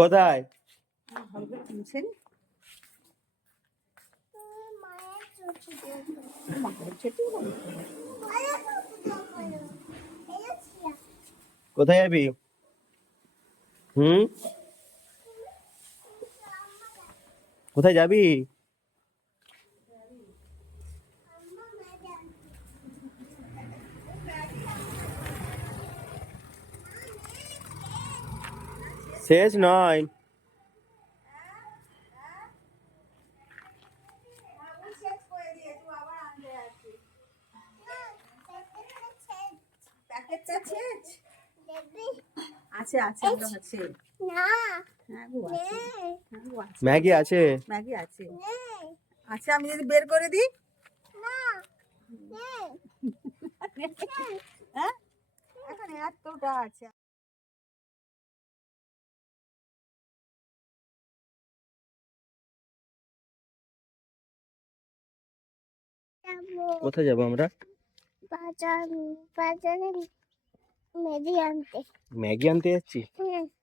কোথায়? কোথায় যাবি? কোথায় যাবি? শেষ নয়। আছে আছে আছে না ম্যাগি আছে, ম্যাগি আছে আচ্ছা আমি যদি বের করে দিই হ্যাঁ এখানে এতটা আছে। কোথায় যাবো আমরা? বাজারে ম্যাগি আনতে। ম্যাগি আনতে যাচ্ছি?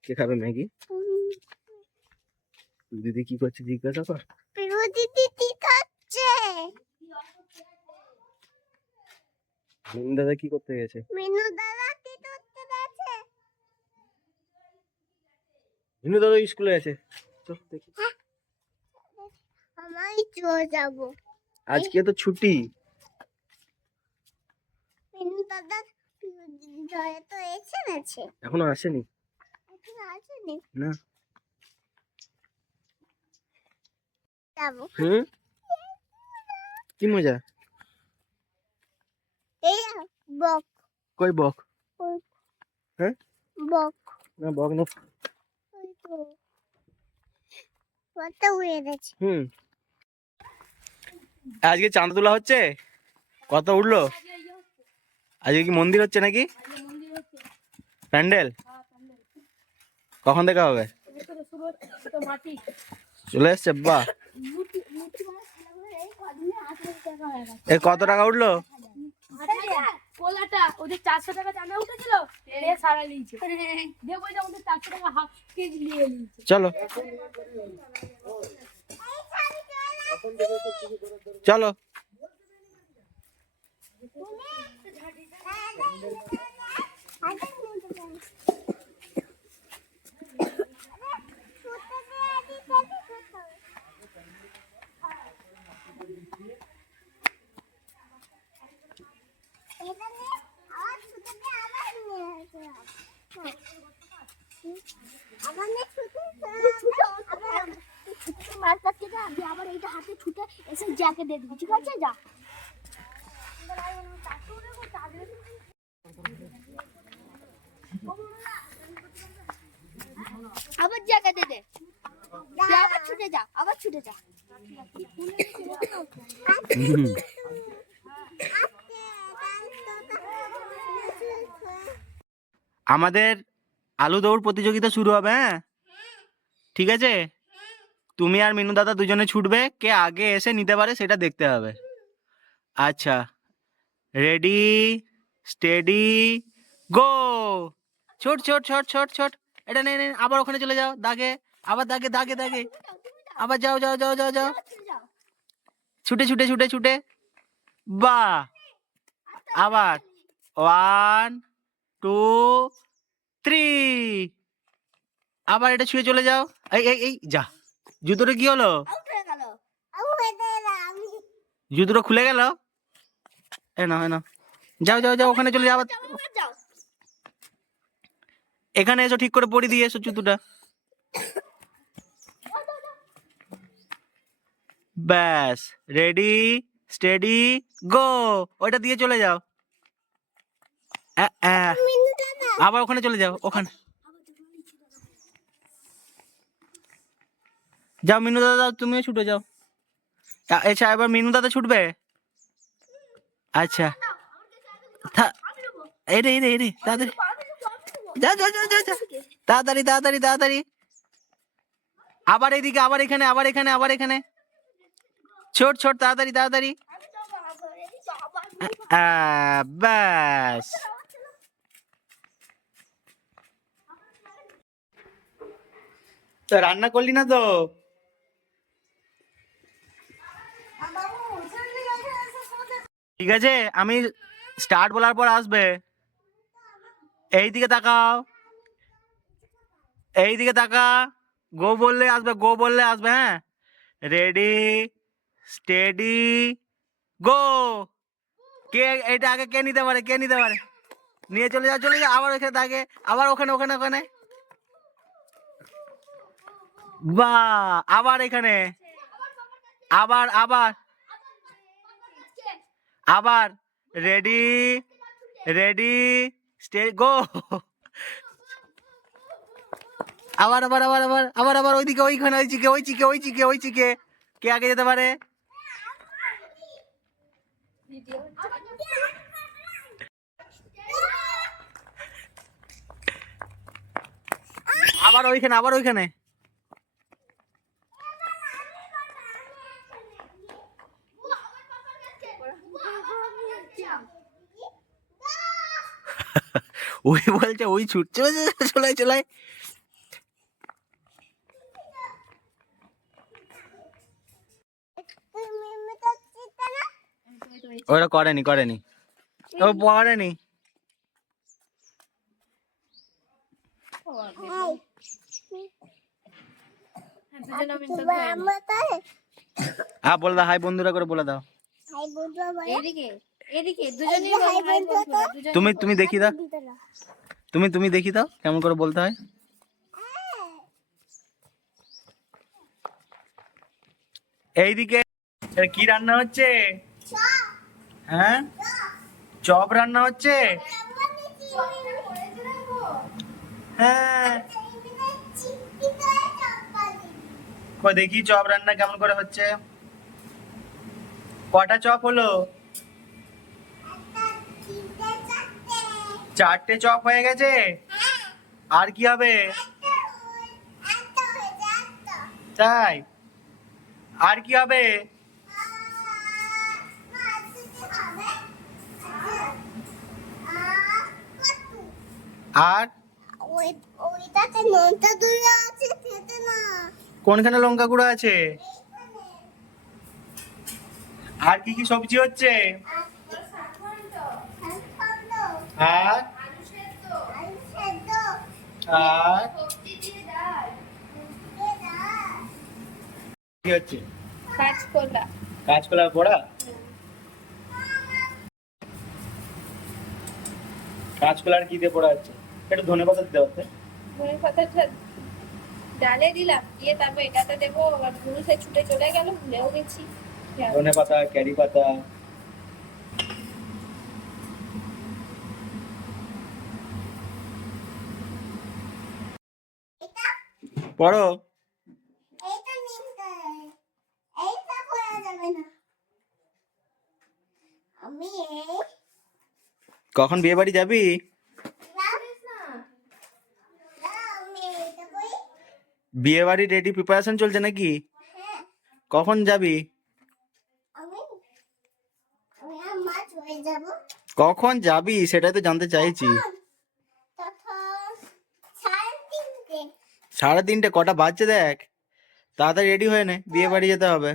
কে খাবে ম্যাগি? দিদি কি করছে জিজ্ঞাসা কর। দিদি কি খাচ্ছে? মিনু দাদা কি করতে গেছে? মিনু দাদা কি করতে গেছে? মিনু দাদা স্কুলে আছে। চল দেখি। আমি চলে যাব। আজকে তো ছুটি। মিনু দাদা জয় তো এসে এখনো আসেনি। এখনো আসেনি না। যাবো। কি মজা? এই বক। কই বক? হ্যাঁ বক। না বক না। ওই তো কত উড়ে গেছে। আজকে চাঁদ তোলা হচ্ছে? কত উঠলো? আজকে কি মন্দির হচ্ছে নাকি? প্যান্ডেল কখন দেখা হবে? চলে এসছে। বাহ, এ কত টাকা উঠলো? কোলাটা ওদের 400 টাকা চাঁদা উঠেছিল, এ সারা নিয়েছে। দেখো যে ওদের 400 টাকা হাফ কেজি নিয়ে নিয়েছে। চলো চলো। আবার এইটা হাতে ছুটে এসে জ্যাকে দিয়ে দিবি, ঠিক আছে? যা আবার জ্যাকে দে দে, আবার ছুটে যা, আবার ছুটে যা। আমাদের আলু দৌড় প্রতিযোগিতা শুরু হবে। হ্যাঁ ঠিক আছে, তুমি আর মিনু দাদা দুজনে ছুটবে, কে আগে এসে নিতে পারে সেটা দেখতে হবে। আচ্ছা, রেডি স্টেডি গো। ছোট ছোট ছোট ছোট ছোট, এটা নে, আবার ওখানে চলে যাও, দাগে, আবার দাগে দাগে দাগে, আবার যাও যাও যাও যাও যাও, ছুটে ছুটে ছুটে ছুটে, বাহ, আবার 1 2 3, আবার এটা ছুঁয়ে চলে যাও। এই এই এই যা, জুতোটা কি হলো? জুতোটা খুলে গেল। এ না যাও যাও যাও, ওখানে চলে যাও। এখানে এসো, ঠিক করে পরি দিয়ে এসো জুতোটা। ব্যাস, রেডি স্টেডি গো, ওইটা দিয়ে চলে যাও। আবার ওখানে চলে যাও, ওখানে যাও। মিনু দাদা তুমিও ছুটে যাও। আচ্ছা, এবার মিনু দাদা ছুটবে। আচ্ছা, এই রে তাড়াতাড়ি যা যা যা যা, তাড়াতাড়ি তাড়াতাড়ি তাড়াতাড়ি, আবার এইদিকে, আবার এখানে, আবার এখানে, আবার এখানে, ছোট ছোট, তাড়াতাড়ি তাড়াতাড়ি। ব্যাস, তো রান্না করলি না তো? আর বাবু ছেড়ে দিলে এখানে এসে শুনতে। ঠিক আছে, আমি স্টার্ট বলার পর আসবে। এই দিকে তাকাও, এই দিকে তাকা। গো বললে আসবে, গো বললে আসবে। হ্যাঁ, রেডি, স্টেডি, গো। কে এটা আগে কে নিতে পারে, কে নিতে পারে? নিয়ে চলে যাও, চলে যাও। আবার ওখানে থাকে, আবার ওখানে ওখানে ওখানে। বাহ, আবার এখানে, আবার আবার আবার। রেডি, রেডি, স্টে, গো। আবার আবার আবার আবার আবার আবার ওইদিকে, ওইখানে, ওই চিকে, ওই চিকে, ওই চিকে, ওই চিকে। কে আগে যেতে পারে? আবার ওইখানে, আবার ওইখানে। ওই বলছে ওই ছুটছে, চলাই চলাই। তুমি তো চিতা না ওরা করেনি, করেনি, ও করেনি। তোমার আমার তাই হ্যাঁ, বলে দাও, হাই বন্ধুরা করে বলে দাও। হাই বন্ধু বলে এদিকে এদিকে দুজনেই হাই বল, হাই বন্ধু বন্ধু, তো দুজনেই তুমি বল। তুমি দেখি দাও, তুমি দেখি দাও কেমন করে বলতে হয়। এইদিকে এটা কি রান্না হচ্ছে? হ্যাঁ, চপ রান্না হচ্ছে। হ্যাঁ, কই দেখি চপ রান্না কেমন করে হচ্ছে। কটা চপ হলো? 4টে চপ হয়ে গেছে। আর কি হবে? তাই? আর কি হবে? আর ওই ওইটাতে নয়টা দূরে আছে খেতে না কোনখানে লঙ্কা গুঁড়ো আছে? আর কি কি সবজি হচ্ছে? আর আর কি হচ্ছে? কাঁচকলা। কাঁচকলার বড়া। কাঁচকলার কি দিয়ে বড়া হচ্ছে? একটু ধনেপাতা দিতে পারতে। ধনে পাতাটা ডালে দিলাম, দিয়ে তারপর এটাতে দেবো। আর পুরো সে ছুটে চলে গেল, ভুলেও গেছি। ধনেপাতা, ক্যারি পাতা। পড়ো। এইটা নিতে এইটা করা যাবে না আমি এই কখন বিয়ে বাড়ি যাবি? আমি এইটা কই বিয়ে বাড়ি রেডি প্রিপারেশন চলছে নাকি? হ্যাঁ কখন যাবি? আমি আমি আর মাছ হয়ে যাব কখন যাবি সেটাই তো জানতে চাইছি। তখন 3:30 3:30 কটা বাজছে দেখ। তাড়াতাড়ি রেডি হয়ে নে, বিয়ে বাড়ি যেতে হবে।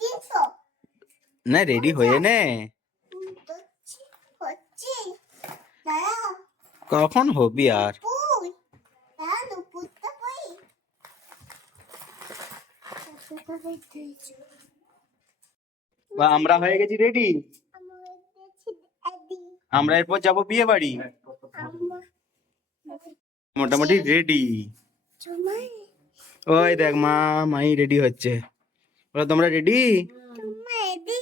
300 না, রেডি হয়ে নে। হচ্ছে দাঁড়াও কখন হবি আর? পুই দাঁড়াও দুপুরটা কই বা আমরা হয়ে গেছি রেডি। আমার দেখছি আদি আমরা এরপর যাব বিয়ে বাড়ি। আমার মোটামুটি রেডি। তোমার ওই দেখ মা, মাই রেডি হচ্ছে। বলো তোমরা রেডি? তোমার দি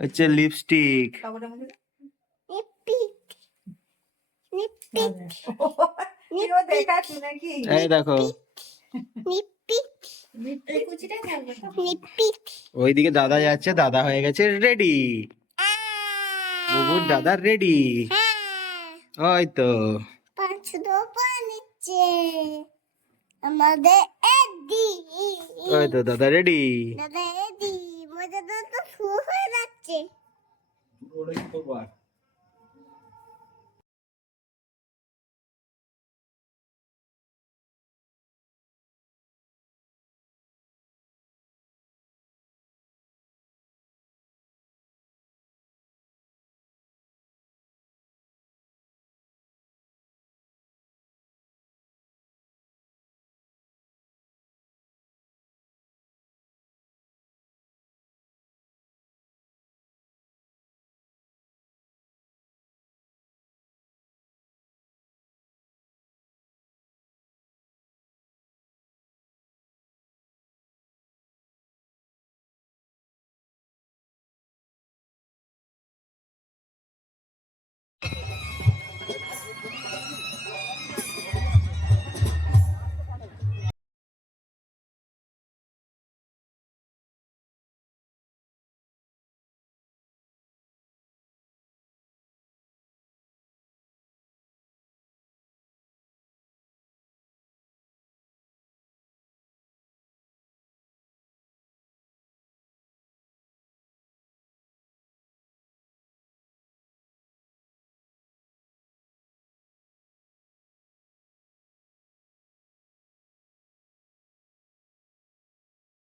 হচ্ছে লিপস্টিক। কাপড়টা মুছে দে। নিপিক নিপিক তুইও দেখাচ্ছি নাকি? এই দেখো, নিপিক এই কুচিটাই থাকবে তো। নিপিক ওইদিকে দাদা যাচ্ছে, দাদা হয়ে গেছে রেডি। বুবুর দাদা রেডি। ওই তো 5 নিচ্ছে আমাদের এদি ওই তো দাদা রেডি। দাদা এদি মজা তো শুরু হয়ে যাচ্ছে ওটাই করবো আর।